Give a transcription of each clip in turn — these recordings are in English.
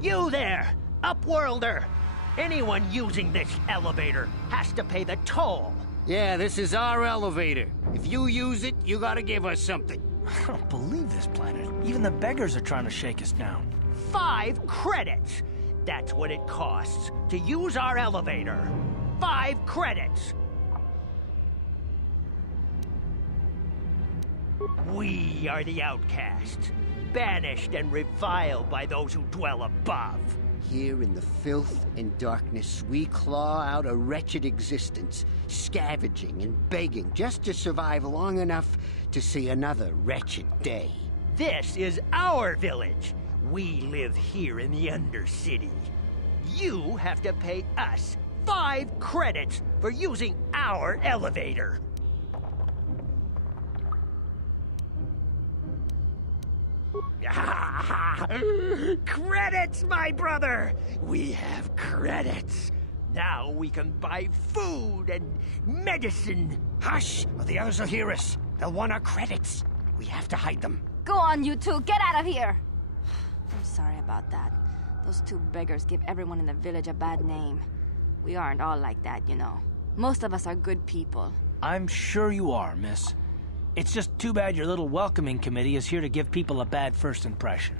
You there, Upworlder! Anyone using this elevator has to pay the toll. Yeah, this is our elevator. If you use it, you gotta give us something. I don't believe this planet. Even the beggars are trying to shake us down. 5 credits! That's what it costs to use our elevator. 5 credits! We are the outcasts, banished and reviled by those who dwell above. Here in the filth and darkness, we claw out a wretched existence, scavenging and begging just to survive long enough to see another wretched day. This is our village. We live here in the Undercity. You have to pay us 5 credits for using our elevator. Credits, my brother! We have credits. Now we can buy food and medicine. Hush, or the others will hear us. They'll want our credits. We have to hide them. Go on, you two. Get out of here. I'm sorry about that. Those 2 beggars give everyone in the village a bad name. We aren't all like that, you know. Most of us are good people. I'm sure you are, miss. It's just too bad your little welcoming committee is here to give people a bad first impression.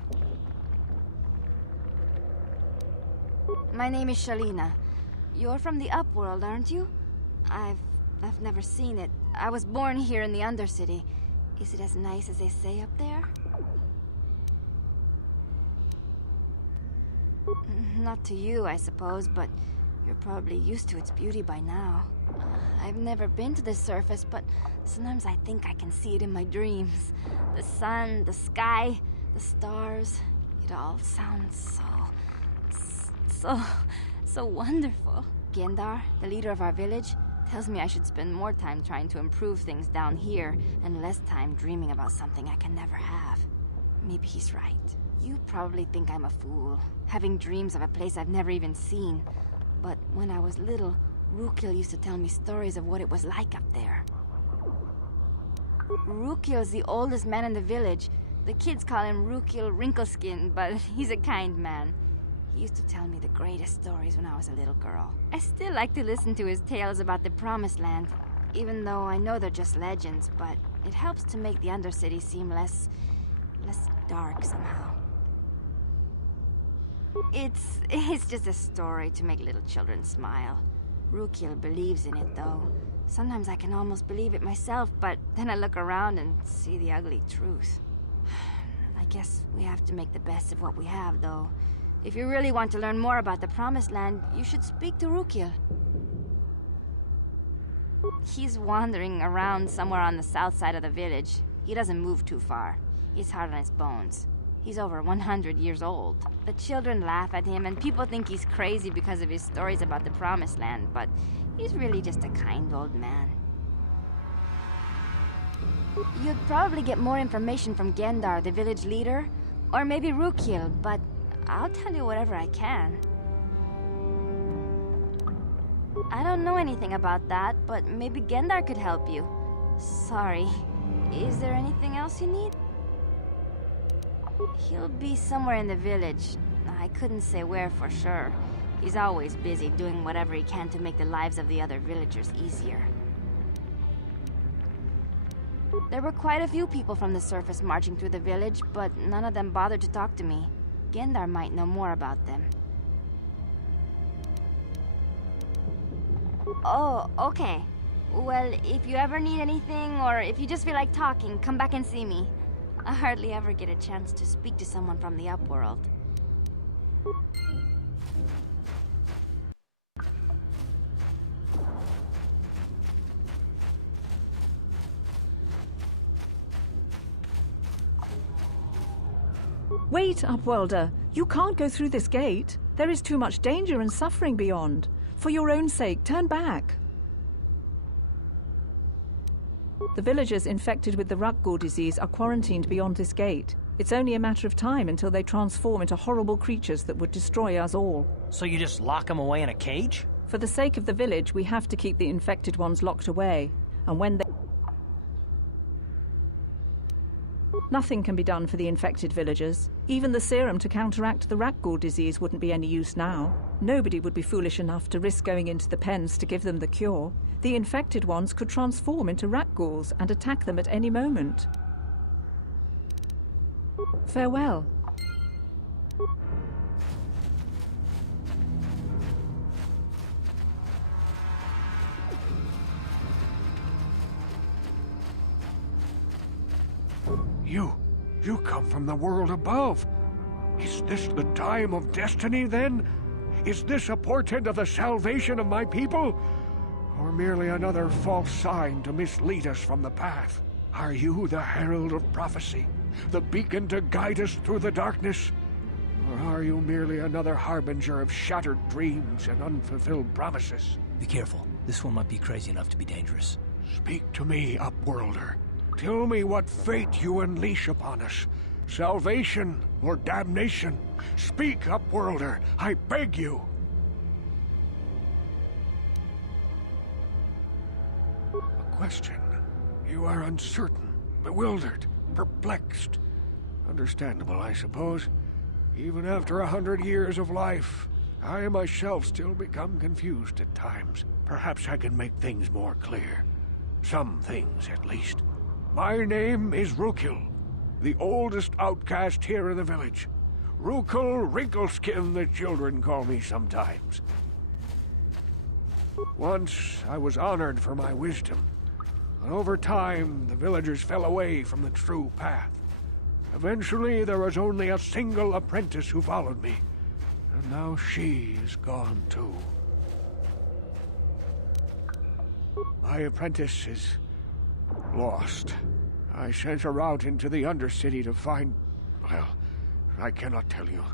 My name is Shalina. You're from the Upworld, aren't you? I've never seen it. I was born here in the Undercity. Is it as nice as they say up there? Not to you, I suppose, but you're probably used to its beauty by now. I've never been to the surface, but sometimes I think I can see it in my dreams. The sun, the sky, the stars. It all sounds so wonderful. Gendar, the leader of our village, tells me I should spend more time trying to improve things down here and less time dreaming about something I can never have. Maybe he's right. You probably think I'm a fool, having dreams of a place I've never even seen. But when I was little, Rukil used to tell me stories of what it was like up there. Rukil's the oldest man in the village. The kids call him Rukil Wrinkleskin, but he's a kind man. He used to tell me the greatest stories when I was a little girl. I still like to listen to his tales about the Promised Land, even though I know they're just legends, but it helps to make the Undercity seem less dark somehow. It's just a story to make little children smile. Rukil believes in it, though. Sometimes I can almost believe it myself, but then I look around and see the ugly truth. I guess we have to make the best of what we have, though. If you really want to learn more about the Promised Land, you should speak to Rukil. He's wandering around somewhere on the south side of the village. He doesn't move too far. He's hard on his bones. He's over 100 years old. The children laugh at him, and people think he's crazy because of his stories about the Promised Land, but he's really just a kind old man. You'd probably get more information from Gendar, the village leader, or maybe Rukil, but I'll tell you whatever I can. I don't know anything about that, but maybe Gendar could help you. Sorry. Is there anything else you need? He'll be somewhere in the village. I couldn't say where for sure. He's always busy doing whatever he can to make the lives of the other villagers easier. There were quite a few people from the surface marching through the village, but none of them bothered to talk to me. Gendar might know more about them. Oh, okay. Well, if you ever need anything, or if you just feel like talking, come back and see me. I hardly ever get a chance to speak to someone from the Upworld. Wait, Upworlder. You can't go through this gate. There is too much danger and suffering beyond. For your own sake, turn back. The villagers infected with the Rukgor disease are quarantined beyond this gate. It's only a matter of time until they transform into horrible creatures that would destroy us all. So you just lock them away in a cage? For the sake of the village, we have to keep the infected ones locked away. And when they... Nothing can be done for the infected villagers. Even the serum to counteract the rat ghoul disease wouldn't be any use now. Nobody would be foolish enough to risk going into the pens to give them the cure. The infected ones could transform into rat ghouls and attack them at any moment. Farewell. You come from the world above. Is this the time of destiny, then? Is this a portent of the salvation of my people? Or merely another false sign to mislead us from the path? Are you the herald of prophecy? The beacon to guide us through the darkness? Or are you merely another harbinger of shattered dreams and unfulfilled promises? Be careful. This one might be crazy enough to be dangerous. Speak to me, Upworlder. Tell me what fate you unleash upon us. Salvation or damnation? Speak, Upworlder, I beg you. A question. You are uncertain, bewildered, perplexed. Understandable, I suppose. Even after 100 years of life, I myself still become confused at times. Perhaps I can make things more clear. Some things, at least. My name is Rukil, the oldest outcast here in the village. Rukil Wrinkleskin, the children call me sometimes. Once I was honored for my wisdom, but over time the villagers fell away from the true path. Eventually there was only a single apprentice who followed me, and now she is gone too. My apprentice is lost. I sent her out into the Undercity to find... well, I cannot tell you.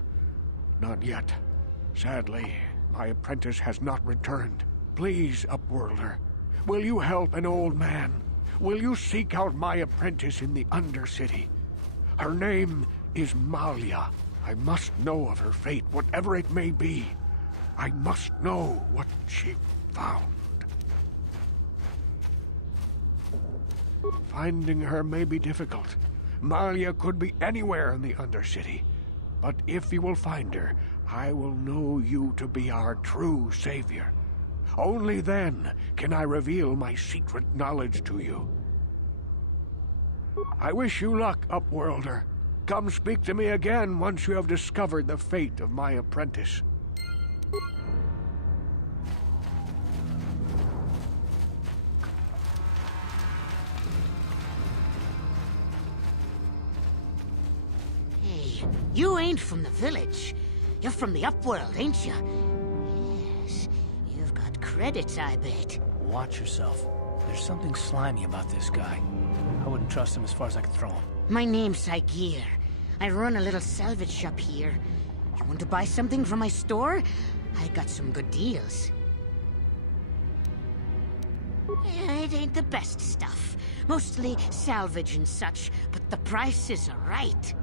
Not yet. Sadly, my apprentice has not returned. Please, Upworlder, will you help an old man? Will you seek out my apprentice in the Undercity? Her name is Malia. I must know of her fate, whatever it may be. I must know what she found. Finding her may be difficult. Malia could be anywhere in the Undercity. But if you will find her, I will know you to be our true savior. Only then can I reveal my secret knowledge to you. I wish you luck, Upworlder. Come speak to me again once you have discovered the fate of my apprentice. You ain't from the village. You're from the Upworld, ain't you? Yes. You've got credits, I bet. Watch yourself. There's something slimy about this guy. I wouldn't trust him as far as I could throw him. My name's Saigir. I run a little salvage shop here. You want to buy something from my store? I got some good deals. It ain't the best stuff. Mostly salvage and such, but the prices are right.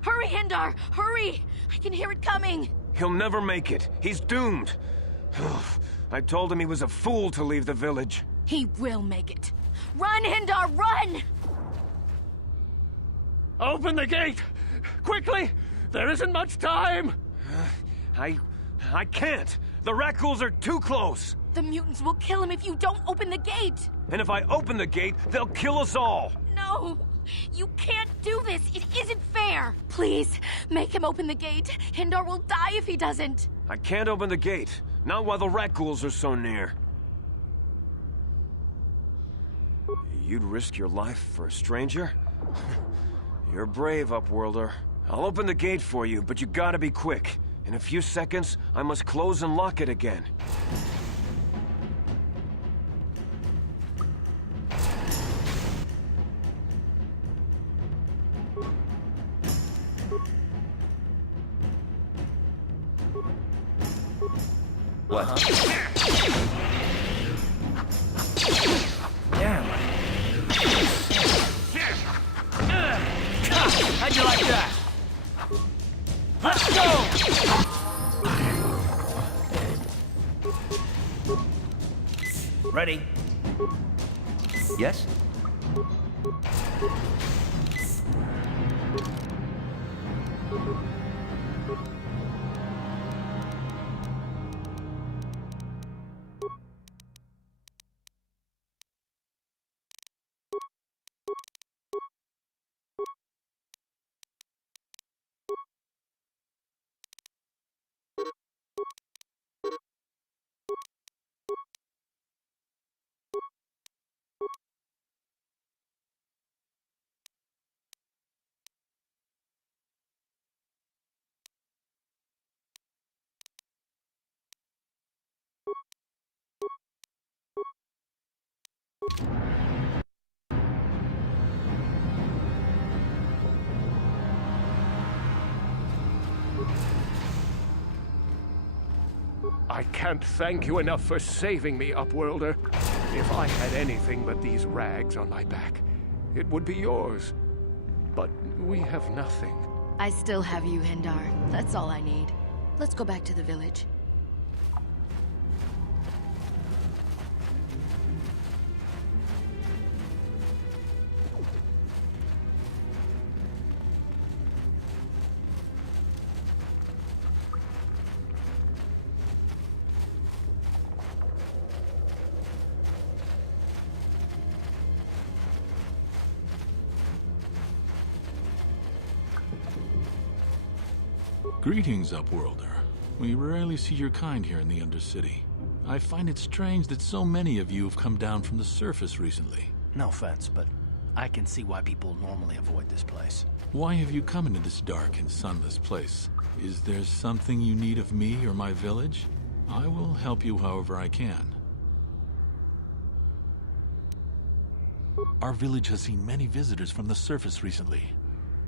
Hurry, Hindar! Hurry! I can hear it coming! He'll never make it. He's doomed. I told him he was a fool to leave the village. He will make it. Run, Hindar, run! Open the gate! Quickly! There isn't much time! I can't. The rat ghouls are too close. The mutants will kill him if you don't open the gate! And if I open the gate, they'll kill us all. No! You can't do this! It isn't fair! Please, make him open the gate. Hindar will die if he doesn't. I can't open the gate. Not while the rat ghouls are so near. You'd risk your life for a stranger? You're brave, Upworlder. I'll open the gate for you, but you gotta be quick. In a few seconds, I must close and lock it again. What? Damn. How'd you like that? Let's go! Ready? Yes? I can't thank you enough for saving me, Upworlder. If I had anything but these rags on my back, it would be yours. But we have nothing. I still have you, Hindar. That's all I need. Let's go back to the village. Greetings, Upworlder. We rarely see your kind here in the Undercity. I find it strange that so many of you have come down from the surface recently. No offense, but I can see why people normally avoid this place. Why have you come into this dark and sunless place? Is there something you need of me or my village? I will help you however I can. Our village has seen many visitors from the surface recently.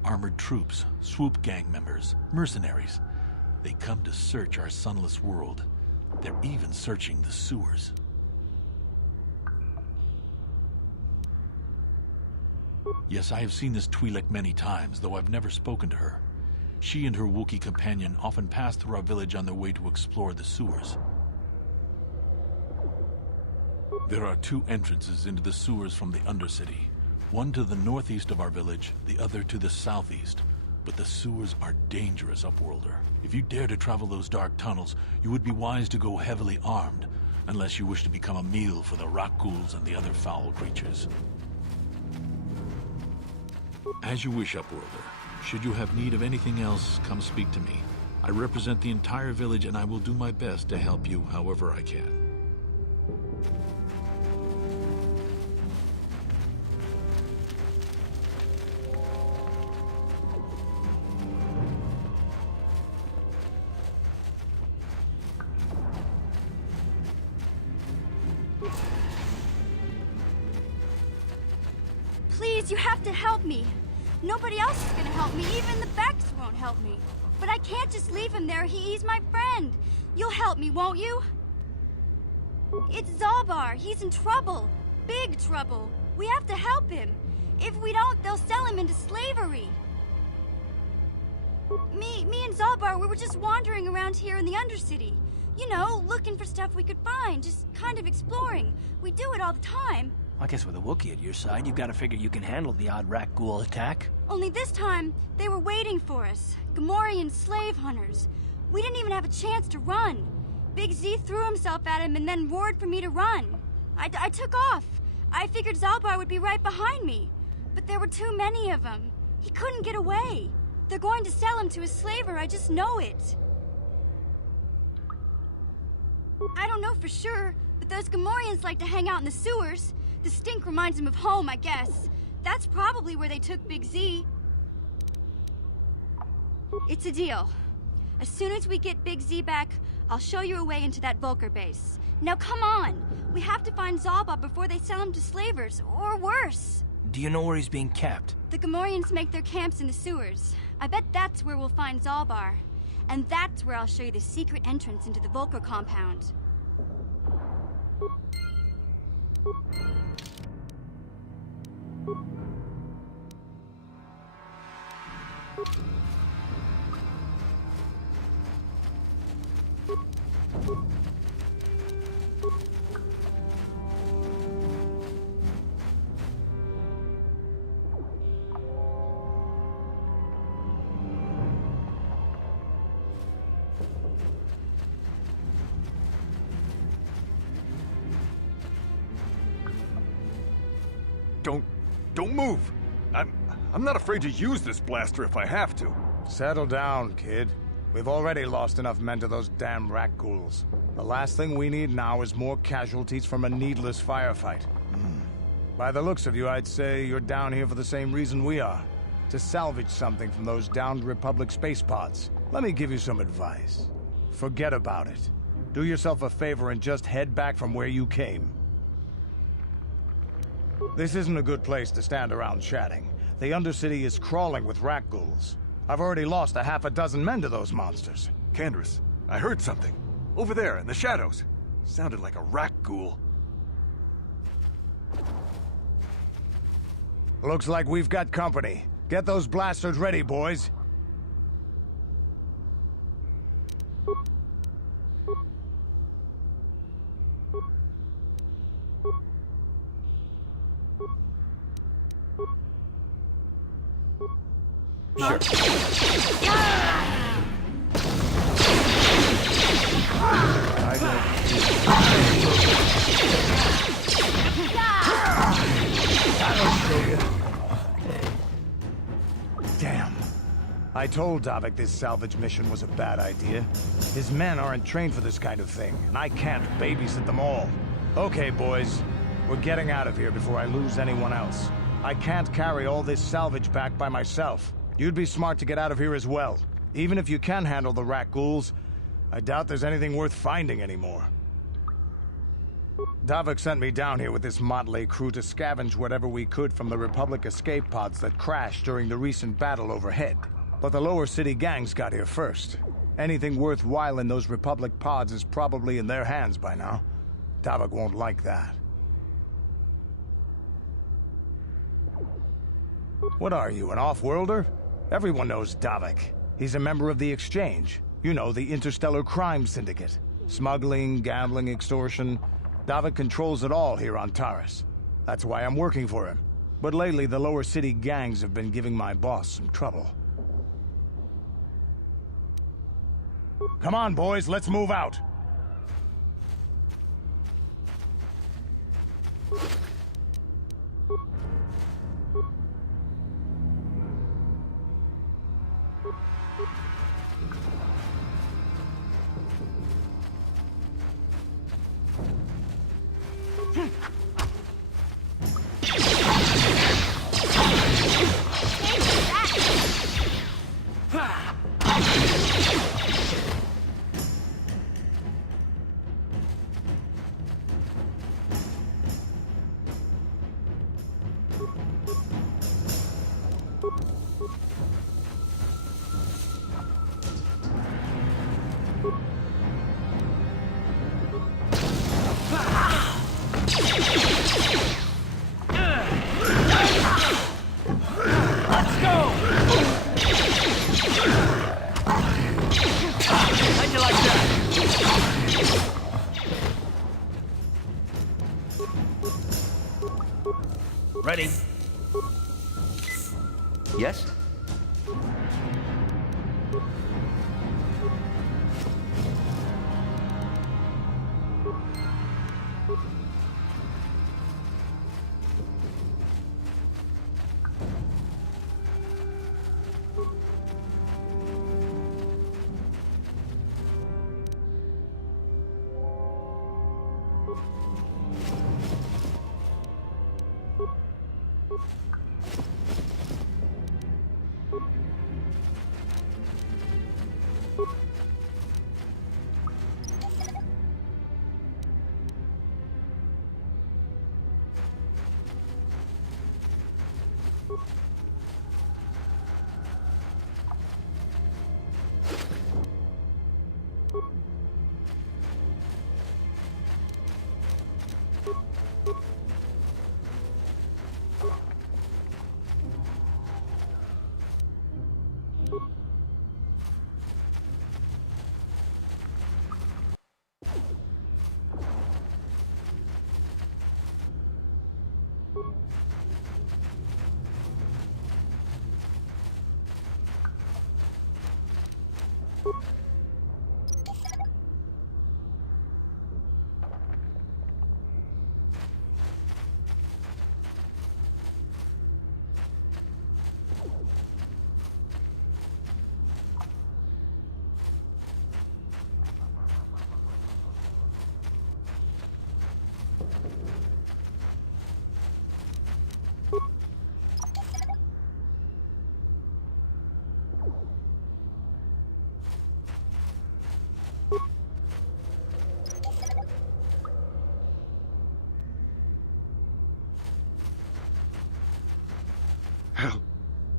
Armored troops, swoop gang members, mercenaries. They come to search our sunless world. They're even searching the sewers. Yes, I have seen this Twi'lek many times, though I've never spoken to her. She and her Wookiee companion often pass through our village on their way to explore the sewers. There are two entrances into the sewers from the Undercity. One to the northeast of our village, the other to the southeast. But the sewers are dangerous, Upworlder. If you dare to travel those dark tunnels, you would be wise to go heavily armed, unless you wish to become a meal for the rock ghouls and the other foul creatures. As you wish, Upworlder. Should you have need of anything else, come speak to me. I represent the entire village and I will do my best to help you however I can. Please, you have to help me. Nobody else is gonna help me. Even the Becks won't help me. But I can't just leave him there. He's my friend. You'll help me, won't you? It's Zalbar. He's in trouble. Big trouble. We have to help him. If we don't, they'll sell him into slavery. Me and Zalbar, we were just wandering around here in the Undercity. You know, looking for stuff we could find, just kind of exploring. We do it all the time. I guess with a Wookiee at your side, you've got to figure you can handle the odd rat ghoul attack. Only this time, they were waiting for us. Gamorrean slave hunters. We didn't even have a chance to run. Big Z threw himself at him and then roared for me to run. I took off. I figured Zalbar would be right behind me. But there were too many of them. He couldn't get away. They're going to sell him to a slaver, I just know it. I don't know for sure, but those Gamorreans like to hang out in the sewers. The stink reminds him of home, I guess. That's probably where they took Big Z. It's a deal. As soon as we get Big Z back, I'll show you a way into that Volker base. Now come on! We have to find Zalba before they sell him to slavers, or worse. Do you know where he's being kept? The Gamorreans make their camps in the sewers. I bet that's where we'll find Zalbar. And that's where I'll show you the secret entrance into the Volker compound. Don't move. I'm not afraid to use this blaster if I have to. Settle down, kid. We've already lost enough men to those damn rat ghouls. The last thing we need now is more casualties from a needless firefight. By the looks of you, I'd say you're down here for the same reason we are. To salvage something from those downed Republic space pods. Let me give you some advice. Forget about it. Do yourself a favor and just head back from where you came. This isn't a good place to stand around chatting. The Undercity is crawling with rat ghouls. I've already lost a half a dozen men to those monsters. Candace, I heard something. Over there, in the shadows. Sounded like a rat ghoul. Looks like we've got company. Get those blasters ready, boys. Sure. Damn. I told Davik this salvage mission was a bad idea. His men aren't trained for this kind of thing, and I can't babysit them all. Okay, boys. We're getting out of here before I lose anyone else. I can't carry all this salvage back by myself. You'd be smart to get out of here as well. Even if you can handle the rat ghouls, I doubt there's anything worth finding anymore. Davik sent me down here with this motley crew to scavenge whatever we could from the Republic escape pods that crashed during the recent battle overhead. But the lower city gangs got here first. Anything worthwhile in those Republic pods is probably in their hands by now. Davik won't like that. What are you, an off-worlder? Everyone knows Davik. He's a member of the Exchange. You know, the interstellar crime syndicate. Smuggling, gambling, extortion. Davik controls it all here on Taris. That's why I'm working for him. But lately, the lower city gangs have been giving my boss some trouble. Come on, boys, let's move out. Ready? Yes?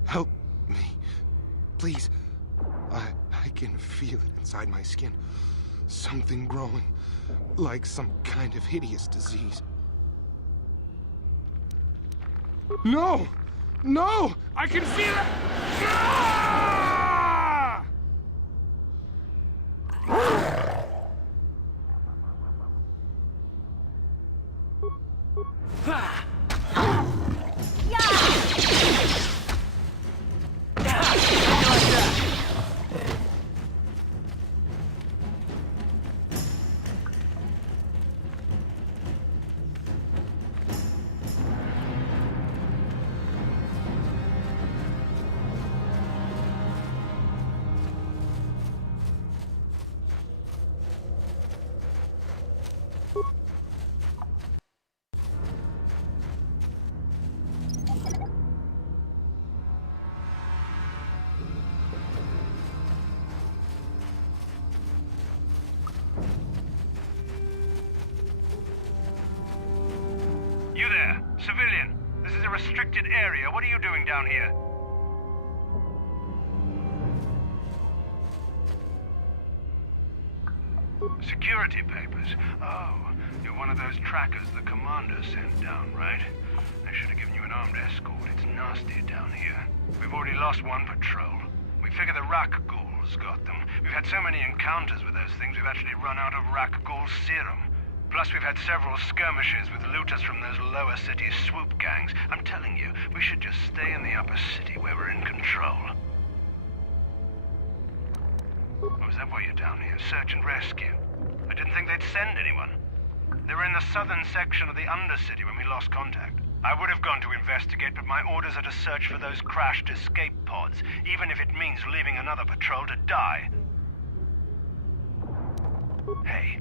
Help me. Please. I can feel it inside my skin. Something growing. Like some kind of hideous disease. No! No! I can feel it! Ah! You there, civilian. This is a restricted area. What are you doing down here? Security papers. Oh, you're one of those trackers the commander sent down, right? I should have given you an armed escort. It's nasty down here. We've already lost one patrol. We figure the Rak ghouls got them. We've had so many encounters with those things, we've actually run out of Rak ghoul serum. Plus, we've had several skirmishes with looters from those lower city swoop gangs. I'm telling you, we should just stay in the upper city where we're in control. Oh, is that why you're down here? Search and rescue? I didn't think they'd send anyone. They were in the southern section of the Undercity when we lost contact. I would have gone to investigate, but my orders are to search for those crashed escape pods, even if it means leaving another patrol to die. Hey,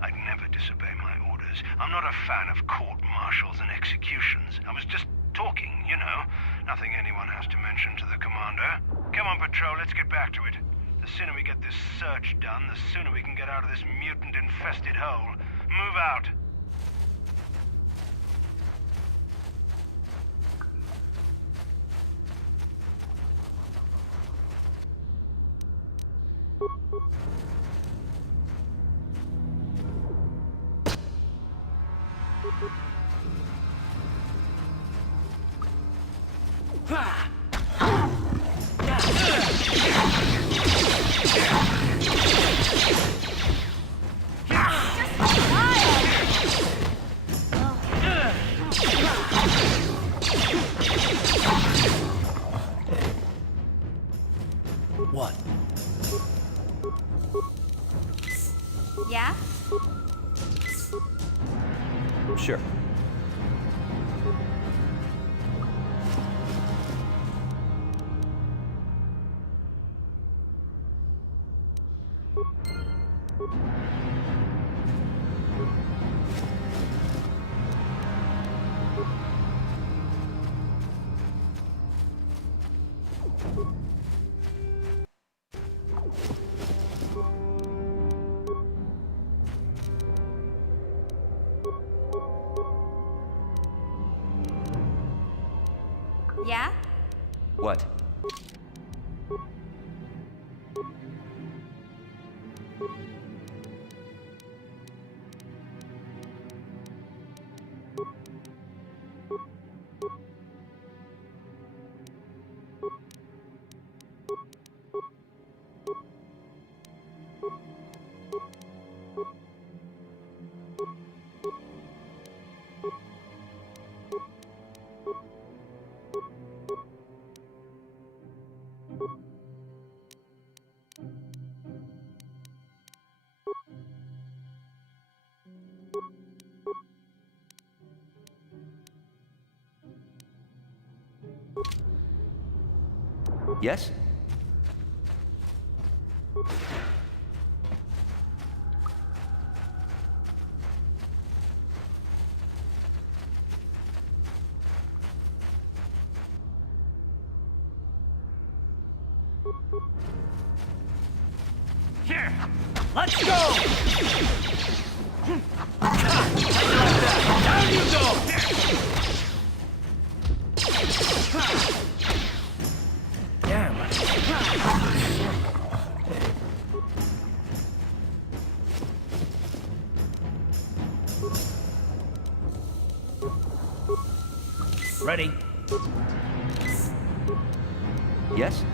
I'd never disobey my orders. I'm not a fan of court-martials and executions. I was just talking, you know. Nothing anyone has to mention to the commander. Come on, patrol, let's get back to it. The sooner we get this search done, the sooner we can get out of this mutant-infested hole. Move out. What? Yeah? Sure. Yeah? What? Yes? Here, let's go! Down you go! Damn. Ready. Yes?